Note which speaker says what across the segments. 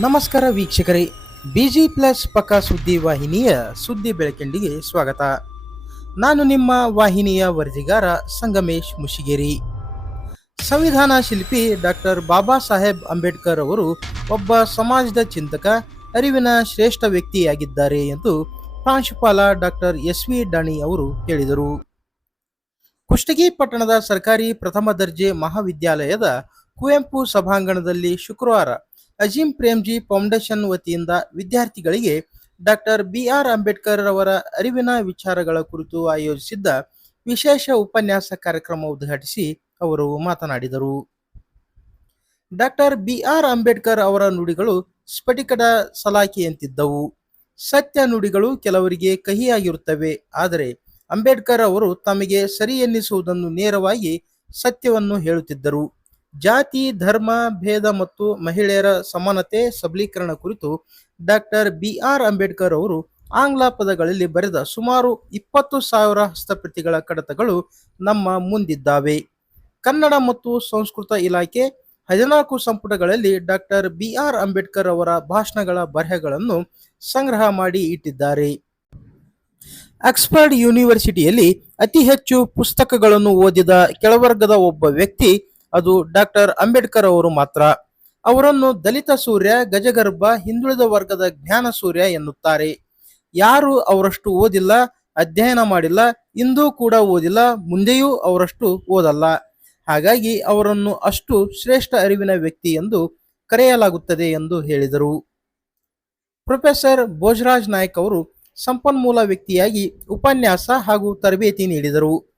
Speaker 1: ನಮಸ್ಕಾರ ವೀಕ್ಷಕರೇ. Busy plus ಪಕ್ಕ ಸುದ್ದಿ ವಾಹಿನಿಯ ಸುದ್ದಿ ಬೆಳಕಿಂಡಿಗೆ ಸ್ವಾಗತ. ನಾನು ನಿಮ್ಮ ವಾಹಿನಿಯ ವರದಿಗಾರ ಸಂಗಮೇಶ್ ಮುಷಿಗೇರಿ. ಸಂವಿಧಾನ ಶಿಲ್ಪಿ ಡಾಕ್ಟರ್ ಬಾಬಾ ಸಾಹೇಬ್ ಅಂಬೇಡ್ಕರ್ ಅವರು ಒಬ್ಬ ಸಮಾಜದ ಚಿಂತಕ, ಅರಿವಿನ ಶ್ರೇಷ್ಠ ವ್ಯಕ್ತಿಯಾಗಿದ್ದಾರೆ ಎಂದು ಪ್ರಾಂಶುಪಾಲ ಡಾಕ್ಟರ್ ಎಸ್ ವಿ ಡಾಣಿ ಅವರು ಹೇಳಿದರು. ಕುಷ್ಟಗಿ ಪಟ್ಟಣದ ಸರ್ಕಾರಿ ಪ್ರಥಮ ದರ್ಜೆ ಮಹಾವಿದ್ಯಾಲಯದ ಕುವೆಂಪು ಸಭಾಂಗಣದಲ್ಲಿ ಶುಕ್ರವಾರ ಅಜೀಂ ಪ್ರೇಮ್ಜಿ ಫೌಂಡೇಶನ್ ವತಿಯಿಂದ ವಿದ್ಯಾರ್ಥಿಗಳಿಗೆ ಡಾಕ್ಟರ್ ಬಿ ಆರ್ ಅಂಬೇಡ್ಕರ್ ಅವರ ಅರಿವಿನ ವಿಚಾರಗಳ ಕುರಿತು ಆಯೋಜಿಸಿದ್ದ ವಿಶೇಷ ಉಪನ್ಯಾಸ ಕಾರ್ಯಕ್ರಮ ಉದ್ಘಾಟಿಸಿ ಅವರು ಮಾತನಾಡಿದರು. ಡಾಕ್ಟರ್ ಬಿ ಆರ್ ಅಂಬೇಡ್ಕರ್ ಅವರ ನುಡಿಗಳು ಸ್ಫಟಿಕದ ಸಲಾಖೆಯಂತಿದ್ದವು ಸತ್ಯ ನುಡಿಗಳು ಕೆಲವರಿಗೆ ಕಹಿಯಾಗಿರುತ್ತವೆ, ಆದರೆ ಅಂಬೇಡ್ಕರ್ ಅವರು ತಮಗೆ ಸರಿ ಎನ್ನಿಸುವುದನ್ನು ನೇರವಾಗಿ ಸತ್ಯವನ್ನು ಹೇಳುತ್ತಿದ್ದರು. ಜಾತಿ, ಧರ್ಮ, ಭೇದ ಮತ್ತು ಮಹಿಳೆಯರ ಸಮಾನತೆ ಸಬಲೀಕರಣ ಕುರಿತು ಡಾಕ್ಟರ್ ಬಿ ಆರ್ ಅಂಬೇಡ್ಕರ್ ಅವರು ಆಂಗ್ಲ ಪದಗಳಲ್ಲಿ ಬರೆದ ಸುಮಾರು ಇಪ್ಪತ್ತು ಸಾವಿರ ಹಸ್ತಪ್ರತಿಗಳ ಕಡತಗಳು ನಮ್ಮ ಮುಂದಿದ್ದಾವೆ. ಕನ್ನಡ ಮತ್ತು ಸಂಸ್ಕೃತ ಇಲಾಖೆ ಹದಿನಾಲ್ಕು ಸಂಪುಟಗಳಲ್ಲಿ ಡಾಕ್ಟರ್ ಬಿ ಆರ್ ಅಂಬೇಡ್ಕರ್ ಅವರ ಭಾಷಣಗಳ ಬರಹಗಳನ್ನು ಸಂಗ್ರಹ ಮಾಡಿ ಇಟ್ಟಿದ್ದಾರೆ. ಆಕ್ಸ್ಫರ್ಡ್ ಯೂನಿವರ್ಸಿಟಿಯಲ್ಲಿ ಅತಿ ಹೆಚ್ಚು ಪುಸ್ತಕಗಳನ್ನು ಓದಿದ ಕೆಳವರ್ಗದ ಒಬ್ಬ ವ್ಯಕ್ತಿ ಅದು ಡಾಕ್ಟರ್ ಅಂಬೇಡ್ಕರ್ ಅವರು ಮಾತ್ರ. ಅವರನ್ನು ದಲಿತ ಸೂರ್ಯ, ಗಜಗರ್ಭ, ಹಿಂದುಳಿದ ವರ್ಗದ ಜ್ಞಾನ ಸೂರ್ಯ ಎನ್ನುತ್ತಾರೆ. ಯಾರು ಅವರಷ್ಟು ಓದಿಲ್ಲ, ಅಧ್ಯಯನ ಮಾಡಿಲ್ಲ, ಇಂದೂ ಕೂಡ ಓದಿಲ್ಲ, ಮುಂದೆಯೂ ಅವರಷ್ಟು ಓದಲ್ಲ. ಹಾಗಾಗಿ ಅವರನ್ನು ಅಷ್ಟು ಶ್ರೇಷ್ಠ ಅರಿವಿನ ವ್ಯಕ್ತಿ ಎಂದು ಕರೆಯಲಾಗುತ್ತದೆ ಎಂದು ಹೇಳಿದರು. ಪ್ರೊಫೆಸರ್ ಭೋಜರಾಜ್ ನಾಯಕ್ ಅವರು ಸಂಪನ್ಮೂಲ ವ್ಯಕ್ತಿಯಾಗಿ ಉಪನ್ಯಾಸ ಹಾಗೂ ತರಬೇತಿ ನೀಡಿದರು.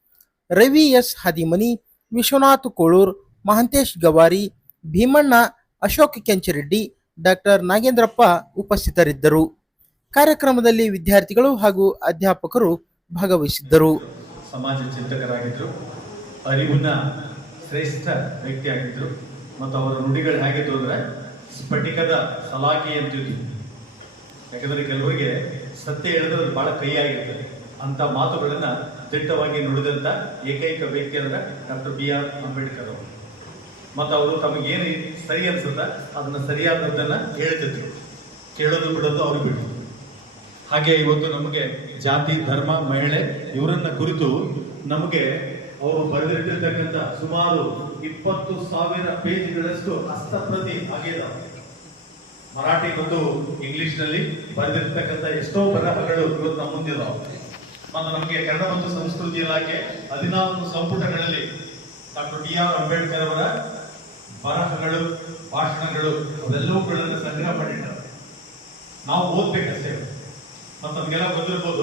Speaker 1: ರವಿ ಎಸ್ ಹದಿಮನಿ, ವಿಶ್ವನಾಥ್ ಕೋಳೂರ್ ಮಹಂತೇಶ್ ಗವಾರಿ, ಭೀಮಣ್ಣ, ಅಶೋಕ್ ಕೆಂಚರೆಡ್ಡಿ, ಡಾಕ್ಟರ್ ನಾಗೇಂದ್ರಪ್ಪ ಉಪಸ್ಥಿತರಿದ್ದರು. ಕಾರ್ಯಕ್ರಮದಲ್ಲಿ ವಿದ್ಯಾರ್ಥಿಗಳು ಹಾಗೂ ಅಧ್ಯಾಪಕರು ಭಾಗವಹಿಸಿದ್ದರು.
Speaker 2: ಸಮಾಜ ಚಿಂತಕರಾಗಿದ್ದರು ಅರಿವಿನ ಶ್ರೇಷ್ಠ ವ್ಯಕ್ತಿಯಾಗಿದ್ದರು ಮತ್ತು ಅವರ ನುಡಿಗಳು ಹೇಗಿತ್ತು ಅಂದರೆ ಸ್ಫಟಿಕದ ಸಲಾಕಿ ಅಂತಿದ್ದು ಯಾಕಂದರೆ ಕೆಲವರಿಗೆ ಸತ್ಯ ಹೇಳಿದ್ರೆ ಅದು ಭಾಳ ಕೈಯಾಗಿರ್ತದೆ ಅಂಥ ಮಾತುಗಳನ್ನು ದಿಟ್ಟವಾಗಿ ನುಡಿದಂಥ ಏಕೈಕ ವ್ಯಕ್ತಿ ಅಂದರೆ ಡಾಕ್ಟರ್ ಬಿ ಆರ್ ಅಂಬೇಡ್ಕರ್ ಅವರು. ಮತ್ತು ಅವರು ತಮಗೇನು ಸರಿ ಅನ್ಸುತ್ತ ಅದನ್ನ ಸರಿಯಾದದ್ದನ್ನ ಹೇಳ್ತಿದ್ರು. ಕೇಳೋದು ಬಿಡೋದು ಅವ್ರು ಬಿಡೋದು. ಹಾಗೆ ಇವತ್ತು ನಮಗೆ ಜಾತಿ, ಧರ್ಮ, ಮಹಿಳೆ ಇವರನ್ನ ಕುರಿತು ನಮಗೆ ಅವರು ಬರೆದಿಟ್ಟಿರ್ತಕ್ಕಂಥ ಸುಮಾರು ಇಪ್ಪತ್ತು ಸಾವಿರ ಪೇಜ್ಗಳಷ್ಟು ಹಸ್ತಪ್ರತಿ ಆಗಿದ ಮರಾಠಿ ಮತ್ತು ಇಂಗ್ಲಿಷ್ನಲ್ಲಿ ಬರೆದಿರ್ತಕ್ಕಂಥ ಎಷ್ಟೋ ಬರಹಗಳು ಇವತ್ತು ನಮ್ಮ ಮುಂದಿದಾವೆ. ಮತ್ತು ನಮಗೆ ಕನ್ನಡ ಮತ್ತು ಸಂಸ್ಕೃತಿ ಇಲಾಖೆ ಹದಿನಾಲ್ಕು ಸಂಪುಟಗಳಲ್ಲಿ ಡಾಕ್ಟರ್ ಬಿ ಆರ್ ಅಂಬೇಡ್ಕರ್ ಅವರ ಬರಹಗಳು, ಭಾಷಣಗಳು, ಅವೆಲ್ಲವುಗಳನ್ನು ಸಂಗ್ರಹ ಮಾಡಿದ್ದಾರೆ. ನಾವು ಓದ್ಬೇಕಷ್ಟೇ ಮತ್ತು ನಮಗೆಲ್ಲ ಗೊತ್ತಿರ್ಬೋದು,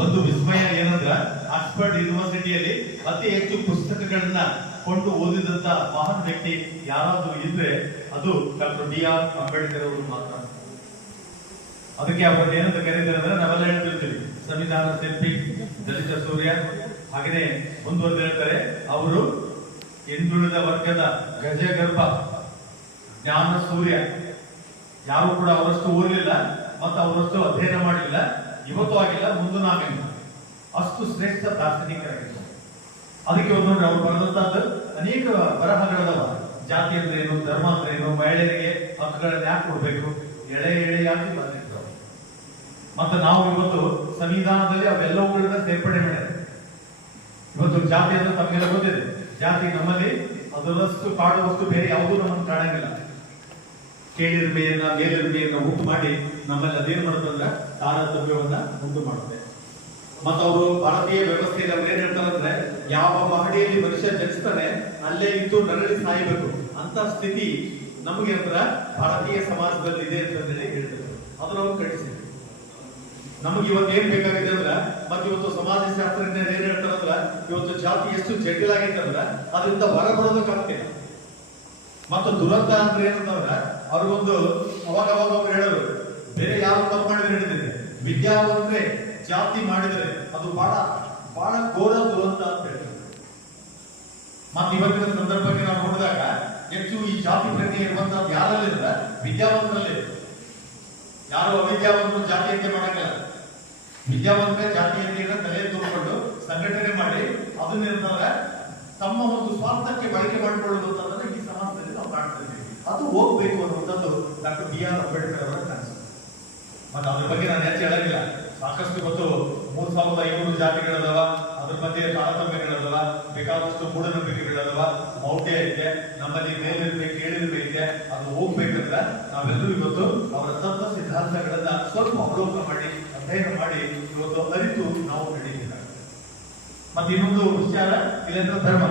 Speaker 2: ಒಂದು ವಿಸ್ಮಯ ಏನಂದ್ರೆ, ಆಕ್ಸ್ಫರ್ಡ್ ಯೂನಿವರ್ಸಿಟಿಯಲ್ಲಿ ಅತಿ ಹೆಚ್ಚು ಪುಸ್ತಕಗಳನ್ನ ಕೊಂಡು ಓದಿದಂತ ಮಹಾನ್ ವ್ಯಕ್ತಿ ಯಾರಾದ್ರೂ ಇದ್ರೆ, ಅದು ಡಾಕ್ಟರ್ ಬಿ ಆರ್ ಅಂಬೇಡ್ಕರ್ ಅವರು ಮಾತ್ರ. ಅದಕ್ಕೆ ಅವರನ್ನ ಏನಂತ ಕರೀತಾರೆ ಅಂದ್ರೆ, ನಾವೆಲ್ಲ ಹೇಳ್ತಿರ್ತೀವಿ, ಸಂವಿಧಾನ ಶಿಲ್ಪಿ ದಲಿತ ಸೂರ್ಯ. ಹಾಗೆಯೇ ಮುಂದುವರೆದು ಹೇಳ್ತಾರೆ ಅವರು ಹಿಂದುಳಿದ ವರ್ಗದ ಗಜಗರ್ಭ ಜ್ಞಾನ ಸೂರ್ಯ, ಯಾರು ಕೂಡ ಅವರಷ್ಟು ಓದಲಿಲ್ಲ ಮತ್ತು ಅವರಷ್ಟು ಅಧ್ಯಯನ ಮಾಡಲಿಲ್ಲ. ಇವತ್ತು ಆಗಿಲ್ಲ ಮುಂದೆ ನಾವೇನು? ಅಷ್ಟು ಶ್ರೇಷ್ಠ ದಾರ್ಶನಿಕರಾಗಿದ್ದಾರೆ ಅದಕ್ಕೆ ಒಂದು ಅವರು ಬರೆದಂತಹದ್ದು, ಅನೇಕ ಬರಹಗಳದವ. ಜಾತಿ ಅಂದ್ರೆ ಏನು, ಧರ್ಮ ಅಂದ್ರೆ ಏನು, ಮಹಿಳೆಯರಿಗೆ ಹಕ್ಕುಗಳನ್ನ ಯಾಕೆ ಕೊಡಬೇಕು? ಎಳೆ ಎಳೆಯಾಗಿ ಬರೆದಿದ್ರು ಮತ್ತು ನಾವು ಇವತ್ತು ಸಂವಿಧಾನದಲ್ಲಿ ಅವೆಲ್ಲವುಗಳನ್ನ ಸೇರ್ಪಡೆ ಮಾಡಿದ್ದಾರೆ. ಇವತ್ತು ಜಾತಿ ಅಂದ್ರೆ ತಮಗೆಲ್ಲ ಗೊತ್ತಿದೆ. ಜಾತಿ ನಮ್ಮಲ್ಲಿ ಅದರಷ್ಟು ಕಾಡುವಷ್ಟು ಬೇರೆ ಯಾವುದೂ ನಮ್ಮನ್ನು ಕಾಣಂಗಿಲ್ಲ. ಕೇಳಿರ್ಮೆಯನ್ನ, ಮೇಲಿರ್ಮೆಯನ್ನ ಉಂಟು ಮಾಡಿ ನಮ್ಮಲ್ಲಿ ಅದೇನು ಮಾಡುತ್ತಂದ್ರೆ ತಾರತಮ್ಯವನ್ನ ಉಂಟು ಮಾಡುತ್ತೆ. ಮತ್ತು ಅವರು ಭಾರತೀಯ ವ್ಯವಸ್ಥೆಯಲ್ಲಿ ಅವ್ರು ಏನ್ ಹೇಳ್ತಾರಂದ್ರೆ ಯಾವ ಮಹಡಿಯಲ್ಲಿ ಮನುಷ್ಯ ಜನಿಸ್ತಾನೆ, ಅಲ್ಲೇ ಇದ್ದು ನರಳಿ ಸಾಯಬೇಕು. ಅಂತ ಸ್ಥಿತಿ ನಮಗೆ ಹತ್ರ ಭಾರತೀಯ ಸಮಾಜದಲ್ಲಿ ಇದೆ ಅಂತ ಹೇಳಿ ಹೇಳ್ತಾರೆ. ಅದನ್ನ ಅವ್ರು ಖಂಡಿಸಿದ್ರು ನಮಗೆ ಇವತ್ತು ಏನ್ ಬೇಕಾಗಿದೆ ಅಂದ್ರೆ, ಮತ್ತೆ ಇವತ್ತು ಸಮಾಜ ಶಾಸ್ತ್ರಜ್ಞರು ಏನ್ ಹೇಳ್ತಾರಂದ್ರ ಇವತ್ತು ಜಾತಿ ಎಷ್ಟು ಜಟಿಲ್ ಆಗೈತೆ ಅಂದ್ರೆ, ಅದರಿಂದ ಹೊರಬರೋದಕ್ಕಾಗ್ತಿಲ್ಲ ಮತ್ತು ದುರಂತ ಅಂದ್ರೆ ಏನಂತಂದ್ರ ಅವ್ರಿಗೊಂದು ಅವಾಗ ಅವಾಗ ಅವ್ರು ಹೇಳೋರು, ಬೇರೆ ಯಾವ ತಪ್ಪು ಮಾಡಿದ್ರೆ ಹೇಳಿದ್ರೆ. ವಿದ್ಯಾವಂತರೆ ಜಾತಿ ಮಾಡಿದ್ರೆ ಅದು ಬಹಳ ಬಹಳ ಘೋರ ದುರಂತ ಅಂತ ಹೇಳ್ತಾರೆ. ಮತ್ತೆ ಇವತ್ತಿನ ಸಂದರ್ಭಕ್ಕೆ ನಾವು ನೋಡಿದಾಗ, ಹೆಚ್ಚು ಈ ಜಾತಿ ಪ್ರಜ್ಞೆ ಇರುವಂತಹ ಯಾರಲ್ಲಿ ಅಂದ್ರೆ ವಿದ್ಯಾವಂತರಲ್ಲಿ. ಯಾರು ಅವಿದ್ಯಾವಂತರು ಅಂತ ಮಾಡಂಗಿಲ್ಲ. ವಿದ್ಯಾವಂತರೇ ಜಾತಿಯಂತೆಯನ್ನ ತಲೆ ತೋರ್ಕೊಂಡು ಸಂಘಟನೆ ಮಾಡಿ ಅದನ್ನ ಏನಂತಂದ್ರೆ ತಮ್ಮ ಒಂದು ಸ್ವಾರ್ಥಕ್ಕೆ ಬಳಕೆ ಮಾಡಿಕೊಳ್ಳುವುದು ಅಂತಂದ್ರೆ ಈ ಸಮಾಜದಲ್ಲಿ ನಾವು ಕಾಣ್ತಾ ಇದ್ದೀವಿ. ಅದು ಹೋಗ್ಬೇಕು ಅನ್ನುವಂಥದ್ದು ಡಾಕ್ಟರ್ ಬಿ ಆರ್ ಅಂಬೇಡ್ಕರ್ ಅವರ ಕನಸು. ಮತ್ತೆ ಅದ್ರ ಬಗ್ಗೆ ನಾನು ಹೆಚ್ಚು ಹೇಳಂಗಿಲ್ಲ. ಸಾಕಷ್ಟು ಇವತ್ತು ಮೂರ್ ಸಾವಿರದ ಐನೂರು ಜಾತಿಗಳದವ, ಅದ್ರ ಮಧ್ಯೆ ತಾರತಮ್ಯಗಳದವ, ಬೇಕಾದಷ್ಟು ಮೂಢನಂಬಿಕೆಗಳದವ, ಮೌಢ್ಯ ಐತೆ, ನಮ್ಮಲ್ಲಿ ಮೇಲಿರ್ಬೇಕು ಕೇಳಿರ್ಬೇಕೆ ಅದು ಹೋಗ್ಬೇಕಂದ್ರೆ ನಾವೆಲ್ಲರೂ ಇವತ್ತು ಅವರ ತತ್ವ ಸಿದ್ಧಾಂತಗಳನ್ನ ಸ್ವಲ್ಪ ಅವಲೋಕನ ಮಾಡಿ ಅಧ್ಯಯನ ಮಾಡಿ ಇವತ್ತು ಅರಿತು ನಾವು ನಡೀತಿದ್ದಾರೆ ಮತ್ತೆ ಇನ್ನೊಂದು ವಿಚಾರ, ಇಲ್ಲಂದ್ರೆ ಧರ್ಮ.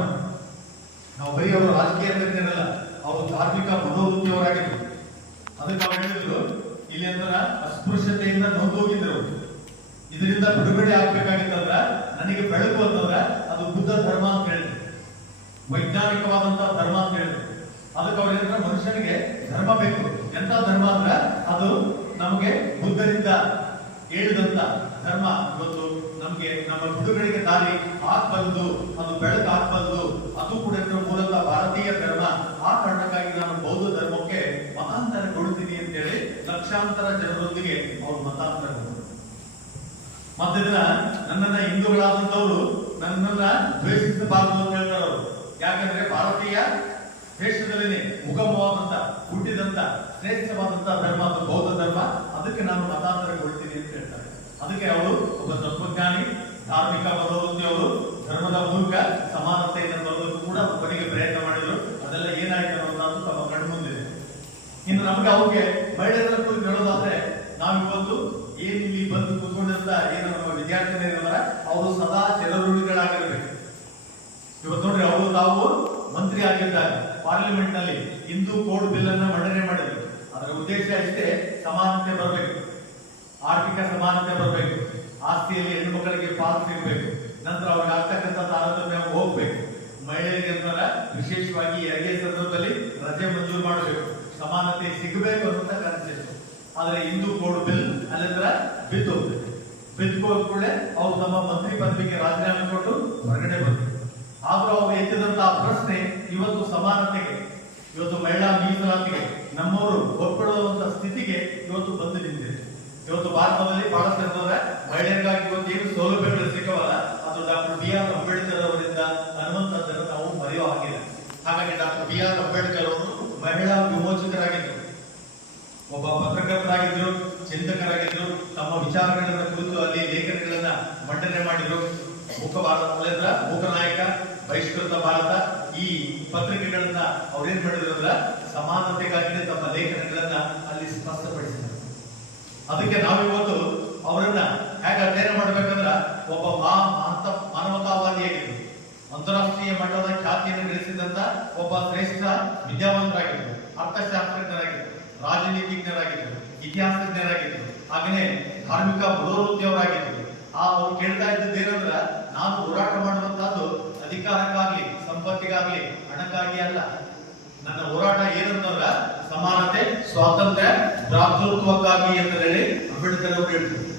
Speaker 2: ನಾವು ಬರೀ ಅವರು ರಾಜಕೀಯ ತಜ್ಞರಲ್ಲ ಅವರು ಧಾರ್ಮಿಕ ಮನೋವೃತ್ತಿಯವರಾಗಿದ್ರು. ಅದಕ್ಕೆ ಅವ್ರು ಹೇಳಿದ್ರು ಇಲ್ಲಿ ಅಂದ್ರ ಅಸ್ಪೃಶ್ಯತೆಯಿಂದ ಅವ್ರು. ಇದರಿಂದ ಬಿಡುಗಡೆ ಆಗ್ಬೇಕಾಗಿತ್ತಂದ್ರ ನನಗೆ ಬೆಳಕು ಅಂತಂದ್ರ, ಅದು ಬುದ್ಧ ಧರ್ಮ ಅಂತ ಹೇಳಿದ್ರು. ವೈಜ್ಞಾನಿಕವಾದಂತಹ ಧರ್ಮ ಅಂತ ಹೇಳಿದ್ರು. ಅದಕ್ಕೆ ಅವ್ರು ಏನಂದ್ರೆ ಮನುಷ್ಯನಿಗೆ ಧರ್ಮ ಬೇಕು. ಎಂತ ಧರ್ಮ ಅಂದ್ರ, ಅದು ನಮಗೆ ಬುದ್ಧರಿಂದ ಹೇಳಿದಂತ ಧರ್ಮ ಇವತ್ತು ನಮ್ಗೆ ನಮ್ಮ ಬಿಡುಗಡೆಗೆ ದಾರಿ ಹಾಕ್ಬಂದು ಅದು ಬೆಳಕು ಅದು ಕೂಡ ಮೂಲತಃ ಭಾರತೀಯ ಧರ್ಮ. ಆ ಕಾರಣಕ್ಕಾಗಿ ನಾನು ಬೌದ್ಧ ಧರ್ಮಕ್ಕೆ ಮತಾಂತರಗೊಳ್ತೀನಿ ಅಂತೇಳಿ ಲಕ್ಷಾಂತರ ಜನರೊಂದಿಗೆ ಅವ್ರು ಮತಾಂತರಗೊಂಡರು ಮತ್ತೆ ನನ್ನನ್ನ ಹಿಂದೂಗಳಾದಂತವ್ರು ನನ್ನನ್ನ ದ್ವೇಷಿಸಬಾರದು ಅಂತ ಹೇಳ್ತಾರೆ ಯಾಕಂದ್ರೆ ಭಾರತೀಯ ದೇಶದಲ್ಲಿನೇ ಉಗಮವಾದಂತ, ಹುಟ್ಟಿದಂತ ಶ್ರೇಷ್ಠವಾದಂತ ಧರ್ಮ ಬೌದ್ಧ ಧರ್ಮ, ಅದಕ್ಕೆ ನಾನು ಮತಾಂತರಗೊಳ್ತೀನಿ ಅಂತ ಹೇಳ್ತಾರೆ. ಅದಕ್ಕೆ ಅವರು ಒಬ್ಬ ತತ್ವಜ್ಞಾನಿ, ಧಾರ್ಮಿಕ ಮನೋವೃತ್ತಿ ಅವರು, ಧರ್ಮದ ಮೂಲಕ ಸಮಾನತೆಯನ್ನು ಬರೋದಕ್ಕೂ ಕೂಡ ಒಬ್ಬರಿಗೆ ಪ್ರಯತ್ನ ಮಾಡಿದ್ರು. ಅದೆಲ್ಲ ಏನಾಯ್ತು ಅನ್ನೋದು ತಮ್ಮ ಕಣ್ಮುಂದಿದೆ ಇನ್ನು ನಮ್ಗೆ ಅವ್ರಿಗೆ ಮಹಿಳೆಯರ ಕುರಿತು ಹೇಳೋದಾದ್ರೆ, ನಾವಿವತ್ತು ಏನು ಇಲ್ಲಿ ಬಂದು ಕೂತ್ಕೊಂಡಂತ ಏನು ನಮ್ಮ ವಿದ್ಯಾರ್ಥಿನಿಯರ ಅವರು ಸದಾ ಜನರುಳಿಗಳಾಗಿರ್ಬೇಕು ಇವತ್ತು ನೋಡ್ರಿ, ಅವರು ತಾವು ಮಂತ್ರಿ ಆಗಿದ್ದಾರೆ ಪಾರ್ಲಿಮೆಂಟ್ನಲ್ಲಿ ಹಿಂದೂ ಕೋಡ್ ಬಿಲ್ ಅನ್ನು ಮಂಡನೆ ಮಾಡಿದ್ರು. ಅದರ ಉದ್ದೇಶ ಅಷ್ಟೇ ಸಮಾನತೆ ಬರಬೇಕು. ಆರ್ಥಿಕ ಸಮಾನತೆ ಬರಬೇಕು. ಆಸ್ತಿಯಲ್ಲಿ ಹೆಣ್ಣು ಮಕ್ಕಳಿಗೆ ಪಾಲು ಸಿಗಬೇಕು. ನಂತರ ಅವ್ರಿಗೆ ಆಗ್ತಕ್ಕಂಥ ತಾರತಮ್ಯ ಹೋಗ್ಬೇಕು. ಮಹಿಳೆಯರಿಗೆ ಅಂತಾರ ವಿಶೇಷವಾಗಿ ಹೆರಿಗೆ ಸಂದರ್ಭದಲ್ಲಿ ರಜೆ ಮಂಜೂರು ಮಾಡಬೇಕು. ಸಮಾನತೆ ಸಿಗಬೇಕು ಅಂತ ಕನಸಿತ್ತು ಆದ್ರೆ ಹಿಂದೂ ಕೋಡ್ ಬಿಲ್ ಅಲ್ಲಿಂದ ಬಿದ್ದು ಹೋಗ್ತದೆ. ಬಿದ್ದು ಕೂಡಲೇ ಅವ್ರು ತಮ್ಮ ಮಂತ್ರಿ ಪದವಿಗೆ ರಾಜೀನಾಮೆ ಕೊಟ್ಟು ಹೊರಗಡೆ ಬಂದರು. ಆದ್ರೂ ಅವರು ಎತ್ತಿದಂತಹ ಪ್ರಶ್ನೆ ಇವತ್ತು ಸಮಾನತೆಗೆ, ಇವತ್ತು ಮಹಿಳಾ ಮೀಸಲಾತಿಗೆ ನಮ್ಮವರು ಒಪ್ಪಿಕೊಳ್ಳುವಂತ ಸ್ಥಿತಿಗೆ ಇವತ್ತು ಬಂದು ನಿಂತಿದೆ. ಇವತ್ತು ಭಾರತದಲ್ಲಿ ಬಹಳಷ್ಟು ಇರ್ತದೆ ಮಹಿಳೆಯರಿಗಾಗಿ ಇವತ್ತು ಏನು ಸೌಲಭ್ಯಗಳು ಸಿಕ್ಕವಲ್ಲ ಅದು ಡಾಕ್ಟರ್ ಬಿ ಆರ್ ಅಂಬೇಡ್ಕರ್ ಅವರಿಂದ ಅನ್ನುವಂಥದ್ದನ್ನು ನಾವು ಮರೆಯೋ ಹಾಗಿಲ್ಲ ಹಾಗಾಗಿ ಡಾಕ್ಟರ್ ಬಿ ಆರ್ ಅಂಬೇಡ್ಕರ್ ಅವರು ಮಹಿಳಾ ವಿಮೋಚಕರಾಗಿದ್ದರು. ಒಬ್ಬ ಪತ್ರಕರ್ತರಾಗಿದ್ದರು, ಚಿಂತಕರಾಗಿದ್ದರು, ತಮ್ಮ ವಿಚಾರಗಳನ್ನ ಕುರಿತು ಅಲ್ಲಿ ಲೇಖನಗಳನ್ನು ಮಂಡನೆ ಮಾಡಿದ್ರು. ಮುಖ ಭಾರತ ಮೂಕನಾಯಕ ಬಹಿಷ್ಕೃತ ಭಾರತ ಈ ಪತ್ರಿಕೆಗಳನ್ನ ಅವ್ರೇನ್ ಮಾಡಿದ್ರು ಅಂದ್ರ ಸಮಾನತೆಗಾಗಿ ತಮ್ಮ ಲೇಖನಗಳನ್ನ ಅಲ್ಲಿ ಸ್ಪಷ್ಟಪಡಿಸಿದ್ರು. ಅದಕ್ಕೆ ನಾವಿವತ್ತು ಅವರನ್ನ ಹೇಗೆ ಅಧ್ಯಯನ ಮಾಡ್ಬೇಕಂದ್ರ ಒಬ್ಬ ಮಾ ಅಂತ ಮಾನವತಾವಾದಿಯಾಗಿದ್ರು. ಅಂತಾರಾಷ್ಟ್ರೀಯ ಮಟ್ಟದ ಖ್ಯಾತಿಯನ್ನು ಗಳಿಸಿದಂತ ಒಬ್ಬ ಶ್ರೇಷ್ಠ ವಿದ್ಯಾವಂತರಾಗಿದ್ದರು ಅರ್ಥಶಾಸ್ತ್ರಜ್ಞರಾಗಿದ್ದರು ರಾಜನೀತಿಜ್ಞರಾಗಿದ್ದರು ಇತಿಹಾಸಜ್ಞರಾಗಿದ್ದರು ಹಾಗೆಯೇ ಧಾರ್ಮಿಕ ಮನೋವೃತ್ತಿಯವರಾಗಿದ್ರು. ಆ, ಅವ್ರು ಕೇಳ್ತಾ ಇದ್ದದ್ದು ಏನಂದ್ರ, ನಾನು ಹೋರಾಟ ಮಾಡುವಂತಹದ್ದು ಅಧಿಕಾರಕ್ಕಾಗ್ಲಿ ಸಂಪತ್ತಿಗಾಗ್ಲಿ ಹಣಕ್ಕಾಗಿ ಅಲ್ಲ. ನನ್ನ ಹೋರಾಟ ಏನಂತಂದ್ರ ಸಮಾನತೆ ಸ್ವಾತಂತ್ರ್ಯ ಭ್ರಾತೃತ್ವಕ್ಕಾಗಿ ಅಂತ ಹೇಳಿ ಅಂಬೇಡ್ಕರ್ ಅವರು ಹೇಳ್ತಾರೆ.